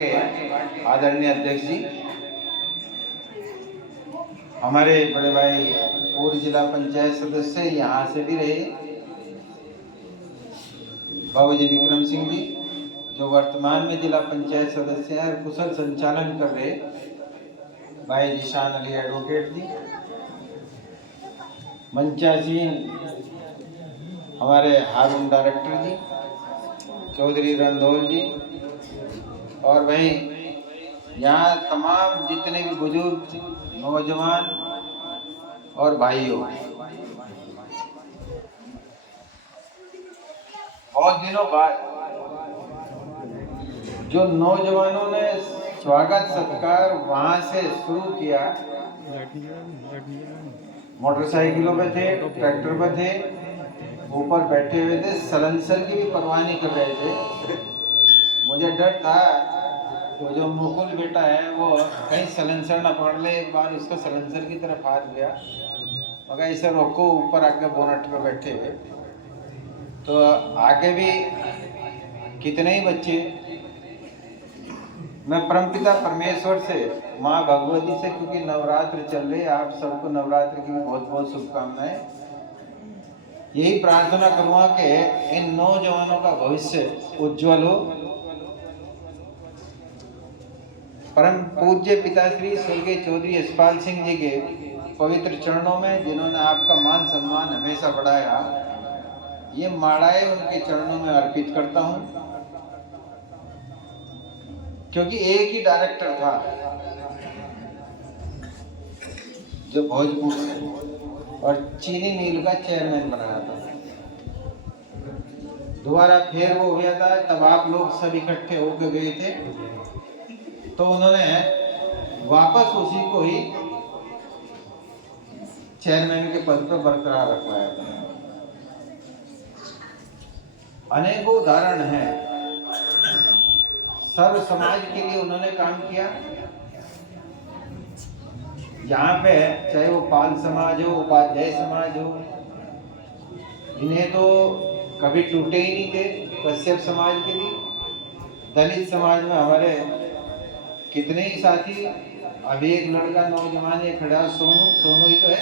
आदरणीय अध्यक्ष जी, हमारे बड़े भाई पूर्व जिला पंचायत सदस्य यहाँ से भी रहे बाबूजी विक्रम सिंह जी, जो वर्तमान में जिला पंचायत सदस्य हैं और कुशल संचालन कर रहे भाई जिशान अली एडवोकेट जी, मंचासीन हमारे हारून डायरेक्टर जी, चौधरी रणधौर जी, और भाई यहाँ तमाम जितने भी बुजुर्ग नौजवान और भाइयों, बहुत दिनों बाद जो नौजवानों ने स्वागत सत्कार वहां से शुरू किया, मोटरसाइकिलों पे थे, ट्रैक्टर पे थे, ऊपर बैठे हुए थे, सलेंसर की भी परवाह नहीं कर रहे थे। मुझे डर था वो जो मुकुल बेटा है वो कहीं सलेंसर ना पकड़ ले, एक बार उसको सलेंसर की तरफ हाथ गया, मगर इसे रोको, ऊपर आके बोनट पे बैठे हुए। तो आगे भी कितने ही बच्चे, मैं परमपिता परमेश्वर से, माँ भगवती से, क्योंकि नवरात्र चल रही, आप सबको नवरात्र की बहुत बहुत शुभकामनाएं, यही प्रार्थना करूँगा कि इन नौजवानों का भविष्य उज्जवल हो। परम पूज्य पिताश्री स्वर्गीय चौधरी यशपाल सिंह जी के पवित्र चरणों में, जिन्होंने आपका मान सम्मान हमेशा बढ़ाया, ये मालाएं उनके चरणों में अर्पित करता हूं, क्योंकि एक ही डायरेक्टर था जो भोजपुर से और चीनी मिल का चेयरमैन बनाया था। दोबारा फिर वो हुआ था, तब आप लोग सब इकट्ठे होकर गए थे, तो उन्होंने वापस उसी को ही चेयरमैन के पद पर बरकरार रखवाया था। अनेकों उदाहरण हैं, सर्व समाज के लिए उन्होंने काम किया। यहाँ पे चाहे वो पाल समाज हो, उपाध्याय समाज हो, इन्हें तो कभी टूटे ही नहीं थे। कश्यप समाज के भी, दलित समाज में हमारे कितने ही साथी, अभी एक लड़का नौजवान ये खड़ा, सोनू ही तो है,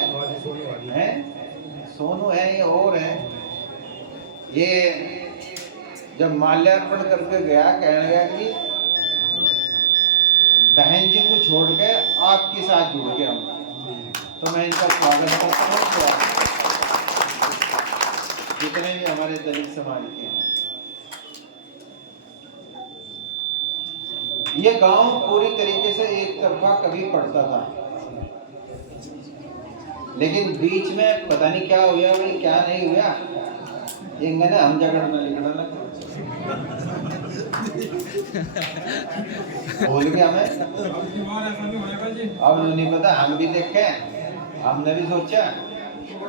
सोनू है, ये और है। ये जब माल्यार्पण करके गया, कहने लगा कि बहन जी को छोड़ के आपके साथ जुड़ गए हम, तो मैं इनका स्वागत करता हूँ। जितने भी हमारे दलित समाज के हैं, ये गांव पूरी तरीके से एक तरफा कभी पड़ता था, लेकिन बीच में पता नहीं क्या हुआ, भाई क्या नहीं हुआ, इंगने हम झगड़ना लिखना बोल गया मैं, अब नहीं पता, हम भी देखे, हमने भी सोचा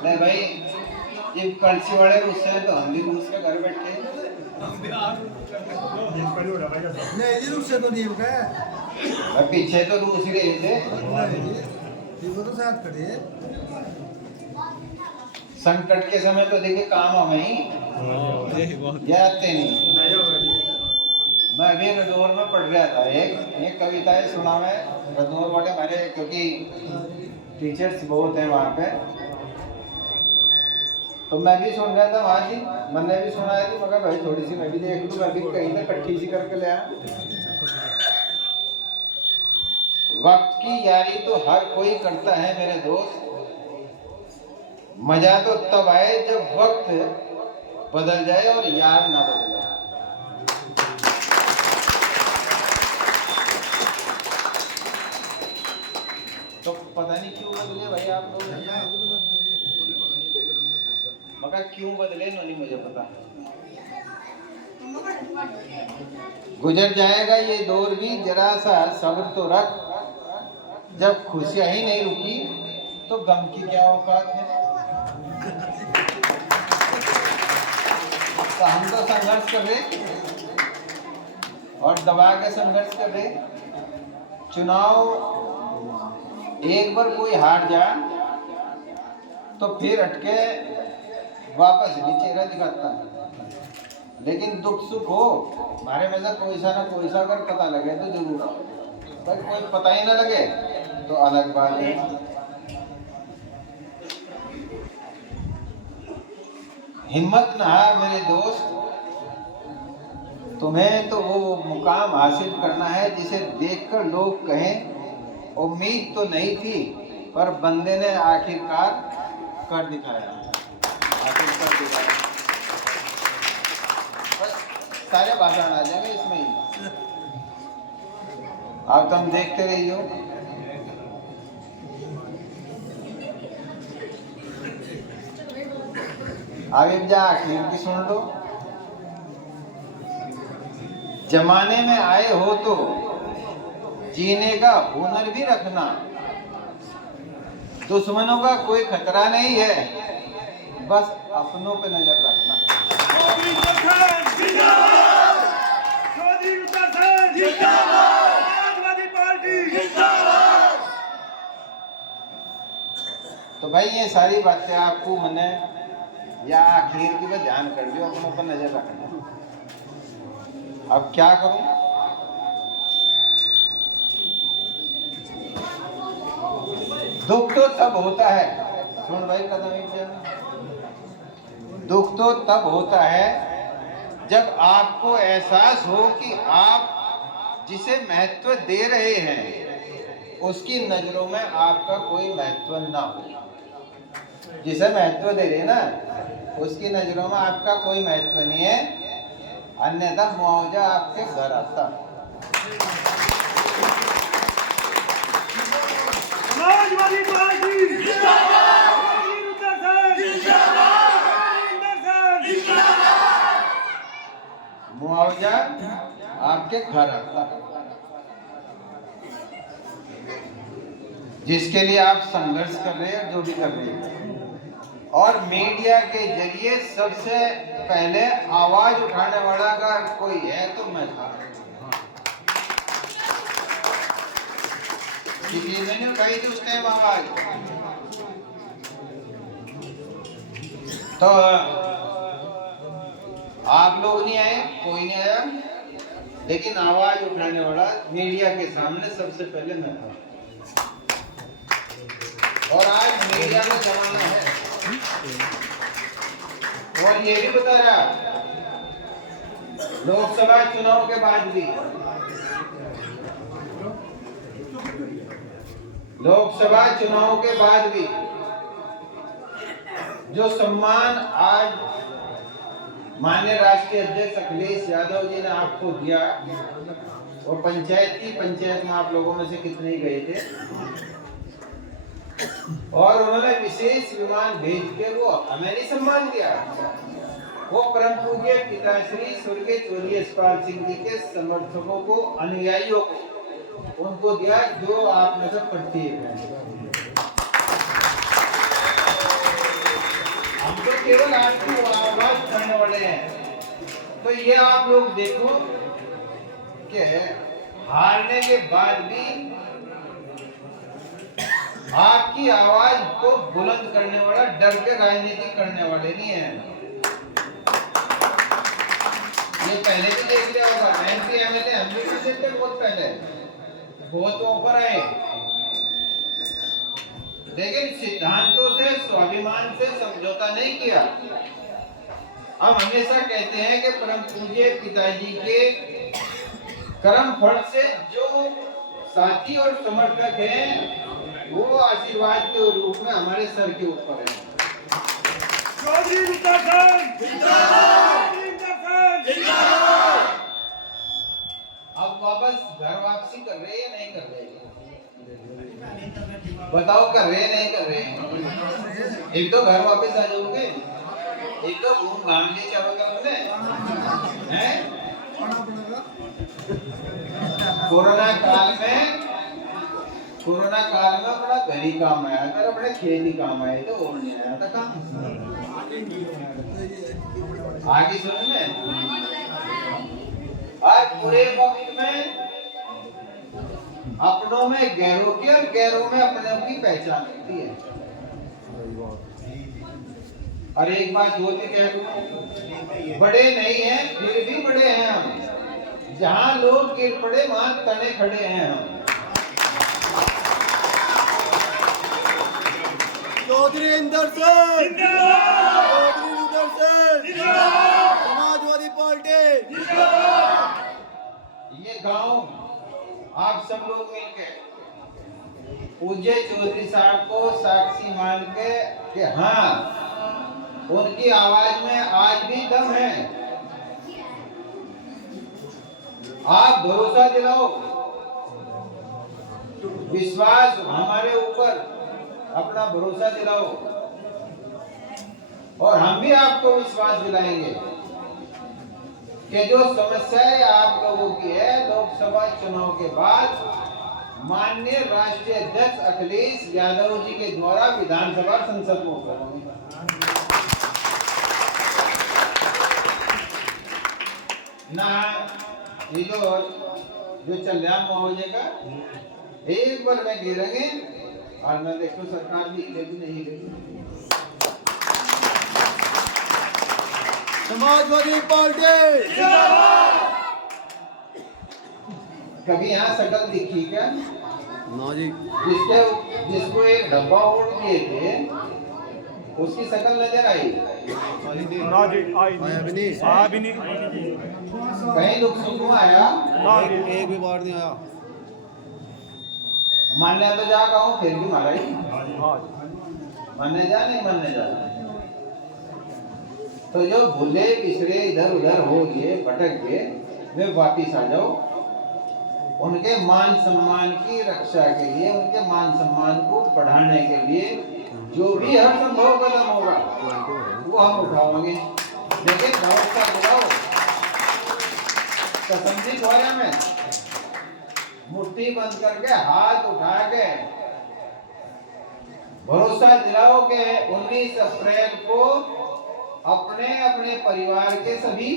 नहीं भाई, जब कलसी वाले रूस से तो हम भी रूस के घर बैठे, पीछे तो रूस ही रहे थे, संकट के समय तो देखिए काम हमें ही यादते नहीं। मैं अभी रदौर में पढ़ रहा था, एक कविताएं सुना मैं, रदौर वाले हमारे, क्योंकि टीचर्स बहुत हैं वहाँ पे, तो मैं भी सुन रहा था वहाँ जी, मैंने भी सुनाया थी, मगर भाई थोड़ी सी मैं भी देख लूँ, मैं भी कहीं ना इकट्ठी सी करके ले आया। वक्त की यारी तो हर कोई करता है मेरे दोस्त, मजा तो तब आए जब वक्त बदल जाए और यार ना बदले। तो पता नहीं क्यों बदले भाई आप लोग, मगर क्यों बदले नहीं मुझे पता। गुजर जाएगा ये दौर भी, जरा सा सब्र तो रख, जब खुशियां ही नहीं रुकी तो गम की क्या औकात है। तो हम तो संघर्ष कर रहे और दबा के संघर्ष कर रहे। चुनाव एक बार कोई हार जा तो फिर हटके वापस चेहरा दिखाता है, लेकिन दुख सुख हो हमारे में से कोई सा ना कोई सा अगर पता लगे तो जरूर आओ। भाई कोई पता ही ना लगे तो अलग बात है। हिम्मत ना हार मेरे दोस्त, तुम्हें तो वो मुकाम हासिल करना है जिसे देखकर लोग कहें उम्मीद तो नहीं थी पर बंदे ने आखिरकार कर दिखाया। सारे भाषण आ जाएंगे इसमें ही, अब तुम देखते रहियो। अब जा आखिर की सुन लो। जमाने में आए हो तो जीने का हुनर भी रखना, दुश्मनों का कोई खतरा नहीं है, बस अपनों पे नजर रखना। तो भाई ये सारी बातें आपको मैंने या आखिर की बात ध्यान कर लियो, अपनों पर नजर रखना। अब क्या करूं? दुख तो तब होता है, सुन भाई कदम दुख तो तब होता है जब आपको एहसास हो कि आप जिसे महत्व दे रहे हैं उसकी नजरों में आपका कोई महत्व ना हो। जिसे महत्व दे रहे ना उसकी नजरों में आपका कोई महत्व नहीं है, अन्यथा मुआवजा आपके घर आता। समाजवादी पार्टी मुआवजा आपके घर आता, जिसके लिए आप संघर्ष कर रहे हैं, जो भी कर रहे हैं। और मीडिया के जरिए सबसे पहले आवाज उठाने वाला अगर कोई है तो मैं था, क्योंकि मैंने उठाई थी उस टाइम आवाज। तो आप लोग नहीं आए, कोई नहीं आया, लेकिन आवाज उठाने वाला मीडिया के सामने सबसे पहले मैं था। और आज मीडिया का जमाना है, और ये भी बता रहा लोकसभा चुनाव के बाद भी, लोकसभा चुनाव के बाद भी जो सम्मान आज माननीय राष्ट्रीय अध्यक्ष अखिलेश यादव जी ने आपको दिया, और पंचायत में आप लोगों में से कितने ही गए थे, और उन्होंने विशेष विमान भेज के वो हमें नहीं सम्मान दिया, वो परम पूज्य पिताश्री स्वर्गीय चौधरी यशपाल सिंह जी के समर्थकों को, अनुयायियों को उनको दिया, जो आप में से प्रत्येक है। हम तो केवल आपकी आवाज करने वाले हैं। तो ये आप लोग देखो कि हारने के बाद भी आपकी आवाज को बुलंद करने वाला, डर के राजनीति करने वाले नहीं है। ये पहले भी देख लिया होगा, एमपी एमएलए हम भी प्रेजेंट थे बहुत पहले, बहुत ऊपर आए, लेकिन सिद्धांतों से, स्वाभिमान से समझौता नहीं किया। हम हमेशा कहते हैं कि परम पूज्य पिताजी के कर्म फल से जो साथी और समर्थक हैं वो आशीर्वाद के रूप में हमारे सर के ऊपर है। अब वापस घर वापसी कर रहे हैं या नहीं कर रहे? बताओ, कर रहे हैं नहीं कर रहे? एक तो घर वापस आ जाओगे, एक तो घूम घाम लिए चारों तरफ में हैं। कोरोना काल में अपना घर ही काम आया था, अपने खेत ही काम आए थे, और नहीं आया था काम। आगे सुन में आज पूरे वक्त में अपनों में गैरों की और गैरों में अपनों की पहचान होती है। और एक बात वो भी कह दूं, बड़े नहीं हैं फिर भी बड़े हैं हम, जहां लोग गिर पड़े वहां तने खड़े हैं हम। चौधरी इंदर सिंह चौधरी इंदर सिंह समाजवादी पार्टी। ये गांव आप सब लोग मिलकर पूज्य चौधरी साहब को साक्षी मान के कि हाँ उनकी आवाज में आज भी दम है, आप भरोसा दिलाओ, विश्वास हमारे ऊपर अपना भरोसा दिलाओ और हम भी आपको विश्वास दिलाएंगे कि जो समस्याएं आप लोगों की है लोकसभा चुनाव के बाद माननीय राष्ट्रीय अध्यक्ष अखिलेश यादव जी के द्वारा विधानसभा संसद में उठाएंगे। ना ये जो चल रहा महोदय का एक बार में गिरेंगे और मैं देखो सरकार भी हिलेगी नहीं हिलेगी। समाजवादी पार्टी कभी यहाँ शकल दिखी क्या? ना जी। जिसको एक डब्बा वोट दिए थे उसकी शकल नजर आई? ना जी, आया भी नहीं। कहीं दुख सुख में आया? एक भी बार नहीं आया। मानने तो जा कहूँ फिर भी मारा ही मानने जा नहीं मानने जा। तो जो भूले पिछड़े इधर उधर हो गए भटक गए वे वापिस आ जाओ, उनके मान सम्मान की रक्षा के लिए उनके मान सम्मान को बढ़ाने के लिए जो भी हर संभव कदम होगा वो हम उठाएंगे। लेकिन भरोसा दिलाओ, कसमजी द्वारा में मुट्ठी बंद करके हाथ उठा के भरोसा दिलाओ कि 19 अप्रैल को अपने अपने परिवार के सभी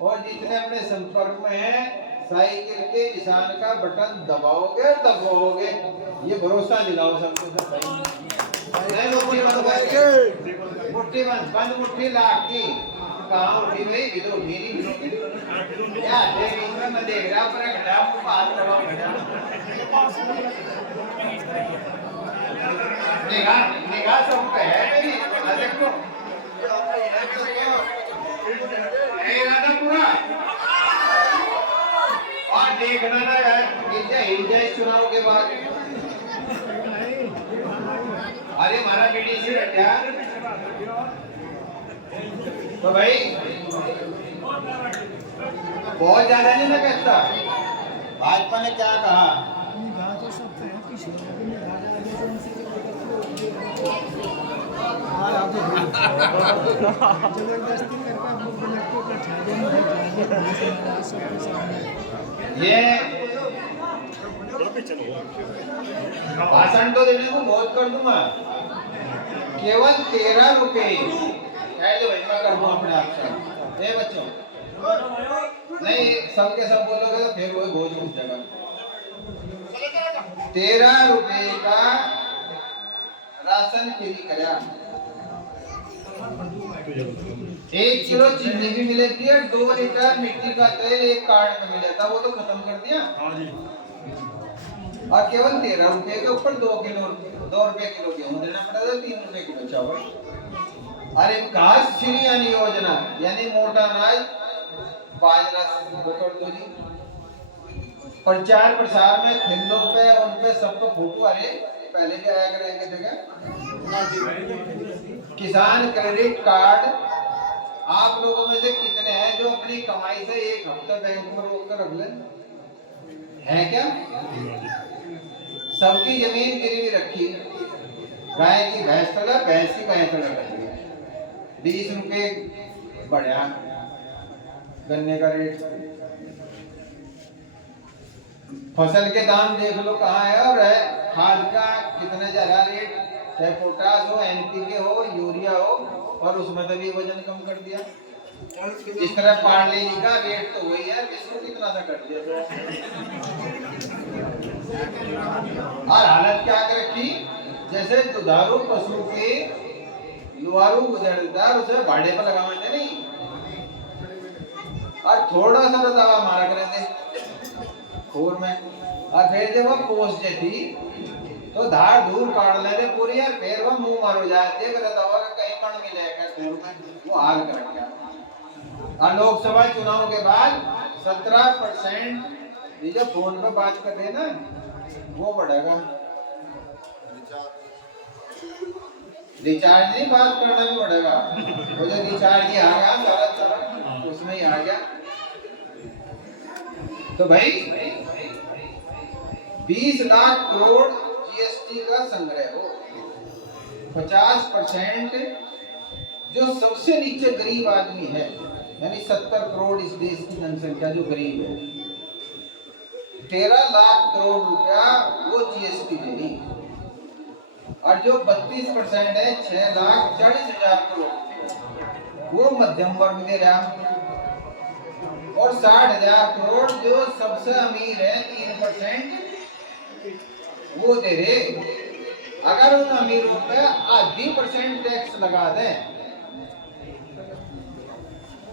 और जितने अपने संपर्क में हैं साइकिल के निशान का बटन दबाओगे दबाओगे, ये भरोसा दिलाओ सबको। मुट्ठी बंद मुट्ठी लागी कहाँ उठी भाई विदो मेरी या देख मैं देख रहा पर घटा बात दबाओ निगाह सब पे है मेरी देखो इरादा पूरा और देखना ना यार हिल जाए चुनाव के बाद। अरे हमारा बीडीसी क्या तो भाई बहुत ज्यादा नहीं ना कहता। भाजपा ने क्या कहा? ये भाषण तो देने को बहुत कर दूंगा, केवल 13 रुपए मैं कर दूं अपने आप से। ये बच्चों नहीं सबके सब बोलोगे तो फिर वो बोझ उठ जाएगा। 13 रुपए का राशन फ्री करा, 1 किलो चीनी भी मिलेती है, 2 लीटर मिट्टी का तेल एक कार्ड में मिला था वो तो खत्म कर दिया। और केवल 13 रुपए के ऊपर 2 रुपए किलो गेहूं देना पड़ा था, 3 रुपए किलो चावल। अरे विकास श्री योजना यानी मोटा अनाज बाजरा वो कर दो जी। प्रचार प्रसार में फिल्मों पे उन पे सबको फोटो अरे पहले भी आया करेंगे जगह। किसान क्रेडिट कार्ड आप लोगों में से कितने हैं जो अपनी कमाई से एक हफ्ता बैंक में रोक कर रख ले? है क्या? सबकी जमीन गिरवी रखी, गाय की भैंस तलक भैंस की भैंस तलक रखी, 20 रुपए बढ़िया गन्ने का रेट। फसल के दाम देख लो कहाँ है और है, खाद का कितने ज्यादा रेट, चाहे पोटास हो एनपीके हो यूरिया हो, और उसमें तो भी वजन कम कर दिया। इस तरह पार्ले जी का रेट तो वही है, इसको कितना सा कर दिया। और हालत क्या कर रखी, जैसे दुधारू पशु के लुहारू गुजरता है उसे भाड़े पर लगाते नहीं, और थोड़ा सा तो दवा मारा करे थे खोर में, और फिर जब वो पोस जाती तो धार दूर काट लेते पूरी, यार फिर वो मुंह मारो जाते अगर दवा का कहीं कण मिलेगा खोर में, वो हाल कर गया। और लोकसभा चुनाव के बाद 17% ये जो फोन पे बात कर रहे हैं ना वो बढ़ेगा। रिचार्ज नहीं बात करना भी पड़ेगा, वो जो रिचार्ज ही आ गया सारा उसमें ही आ गया। तो भाई 20 लाख करोड़ जीएसटी का संग्रह हो, 50% जो सबसे नीचे गरीब आदमी है, यानी 70 करोड़ इस देश की जनसंख्या जो गरीब है, 13 लाख करोड़ रुपया वो जीएसटी देनी, और जो 32% है 6,40,000 करोड़ वो मध्यम वर्ग दे रहा, और 60,000 करोड़ जो सबसे अमीर है 3% वो दे रहे। अगर उन अमीरों पे 0.5% टैक्स लगा दें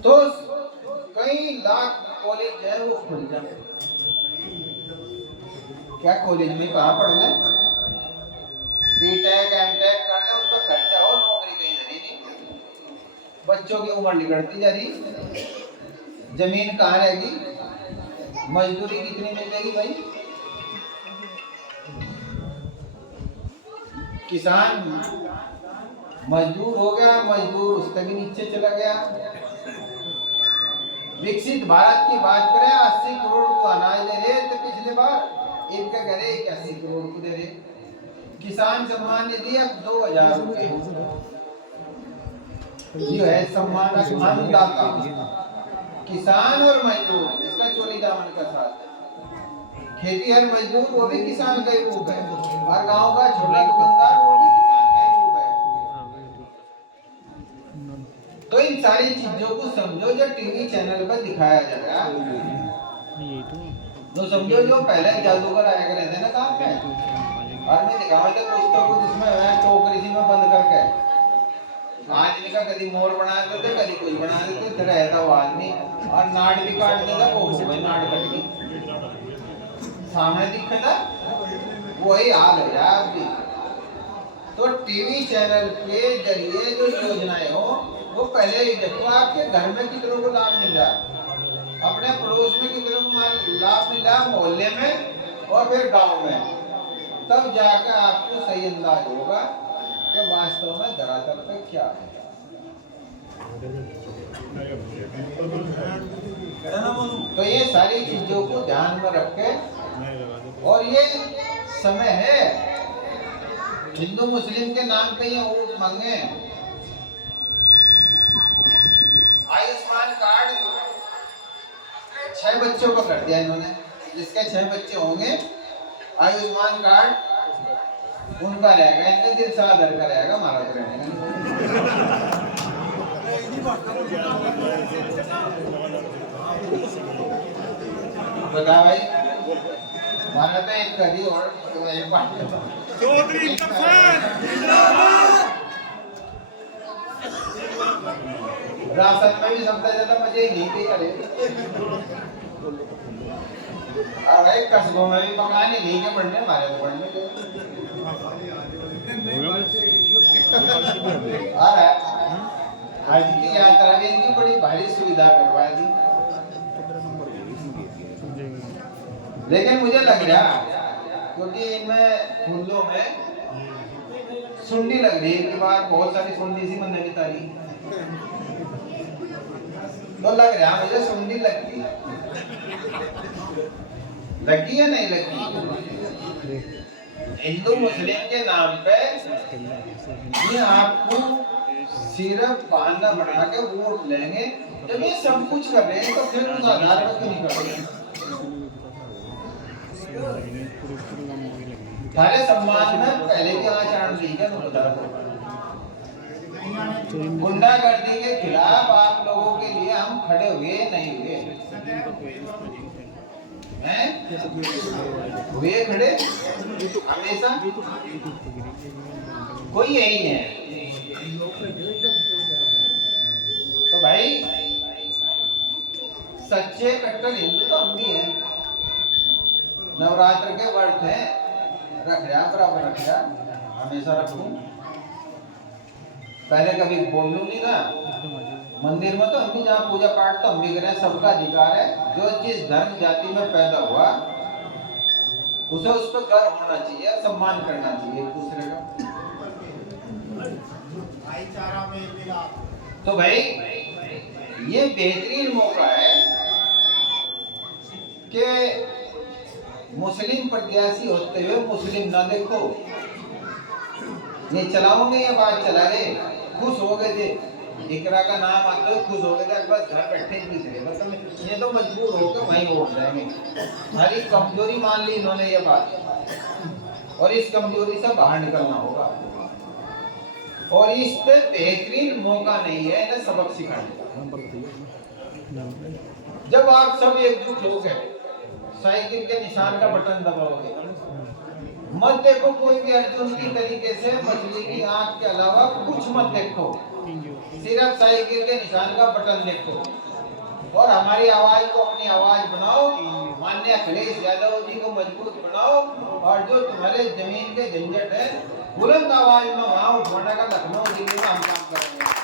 तो कई लाख कॉलेज है वो खुल जाए। क्या कॉलेज में कहाँ पढ़ ले, बीटेक एमटेक करने उन पर खर्चा हो, नौकरी कहीं जरी नहीं, बच्चों की उम्र निकलती जा रही, जमीन कहाँ रहेगी, मजदूरी कितनी मिलेगी भाई। किसान मजदूर हो गया, मजदूर उससे भी नीचे चला गया। विकसित भारत की बात करें 80 करोड़ को अनाज दे रहे थे पिछले बार, एक का कह रहे 81 करोड़ को दे रहे। किसान सम्मान निधि अब 2,000 रुपए जो है सम्मान अन्नदाता, किसान और मजदूर इसका चोरी दामन का साथ है। खेती हर मजदूर वो भी किसान का ही रूप है, और गांव का छोटा दुकानदार वो भी किसान का ही रूप है। तो इन सारी चीजों को समझो जो टीवी चैनल पर दिखाया जाएगा, तो समझो जो पहले जादूगर आया करते थे ना काम पे, और मैं दिखावा था कुछ तो कुछ इसमें टोकरी सी में बंद करके आदमी का कभी मोर बना देते कभी कुछ बना देते, फिर रहता वो आदमी और नाड़ भी काट देता, वो भाई नाड़ कट गई सामने दिखा था, वही हाल है यार भी। तो टीवी चैनल के जरिए जो योजनाएं हो वो पहले ही देखो, आपके घर में कितनों को लाभ मिल रहा है, अपने पड़ोस में कितनों को लाभ मिल रहा है, मोहल्ले में और फिर गांव में, तब जाकर आपको सही अंदाज होगा कि वास्तव में धरातल पे क्या है। तो ये सारी चीजों को ध्यान में रख के, और ये समय है हिंदू मुस्लिम के नाम पे ये वोट मांगे। आयुष्मान कार्ड 6 बच्चों को कर दिया इन्होंने, जिसके 6 बच्चे होंगे आयुष्मान कार्ड उनका रहेगा, इनका दिल सादर का रहेगा, महाराज रहेगा। बता भाई, हमारा तो एक कभी और एक बात चौधरी राशन में भी सबसे ज्यादा मजे नहीं भी करे, और भाई कस्बों में भी पकाने नहीं के पढ़ने हमारे को पढ़ने के। आज की यात्रा भी इनकी बड़ी भारी सुविधा करवा दी, लेकिन मुझे लग रहा क्योंकि इनमें फूलों में सुंडी लग रही है, बार बहुत सारी सुंडी सी मन की तारी, तो लग रहा मुझे सुंडी लगी या नहीं लगी। हिंदू मुस्लिम के नाम पे ये आपको सिर्फ बहाना बना के वोट लेंगे, जब ये सब कुछ कर रहे हैं तो फिर उस आधार पर क्यों नहीं कर रहे? सारे सम्मान में पहले भी आचरण नहीं है, गुंडागर्दी के खिलाफ आप लोगों के लिए हम खड़े हुए नहीं हुए हैं, हुए खड़े हमेशा, कोई यही है। सच्चे कट्टर हिंदू तो हम भी हैं। नवरात्र के व्रत हैं, रख जा बराबर रख जा, हमेशा रखूं। पहले कभी बोलूं नहीं ना। मंदिर में तो हम भी जहाँ पूजा पाठ तो हम भी करें, सबका अधिकार है। जो जिस धर्म जाति में पैदा हुआ उसे उस पर गर्व होना चाहिए, सम्मान करना चाहिए एक दूसरे का। तो भाई ये बेहतरीन मौका है कि मुस्लिम प्रत्याशी होते हुए मुस्लिम ना देखो। ये चलाओगे, ये बात चला रहे, खुश हो गए थे, इकरा का नाम आते हुए खुश हो गए थे, बस घर बैठे ही थे। मतलब ये तो मजबूर होकर वहीं उठ जाएंगे। हमारी कमजोरी मान ली इन्होंने ये बात, और इस कमजोरी से बाहर निकलना होगा। और इससे बेहतरीन मौका नहीं है इन्हें सबक सिखाने का। जब आप सब एकजुट हो गए, साइकिल के निशान का बटन दबाओगे, मत देखो कोई भी अर्जुन की तरीके से मछली की आंख के अलावा कुछ मत देखो, सिर्फ साइकिल के निशान का बटन देखो। और हमारी आवाज को अपनी आवाज बनाओ, माननीय अखिलेश यादव जी को मजबूत बनाओ। और जो तुम्हारे जमीन के झंझट है, बुलंद आवाज में वहां उठवाने का लखनऊ दिल्ली में हम काम करेंगे।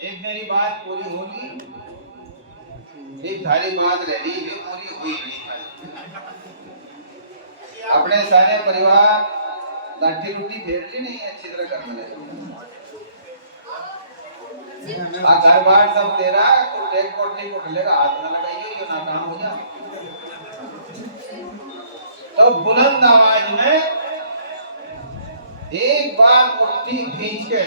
एक मेरी बात पूरी होगी, एक थारी बात रह रही है, पूरी हुई नहीं। अपने सारे परिवार लाठी लुट्टी फेर ली नहीं, अच्छी तरह कर ले। घर बार सब तेरा, तो टेक कोटली को लेगा, हाथ ना लगाइए, ये नाकाम हो जा। तो बुलंद आवाज में एक बार मुट्ठी खींच के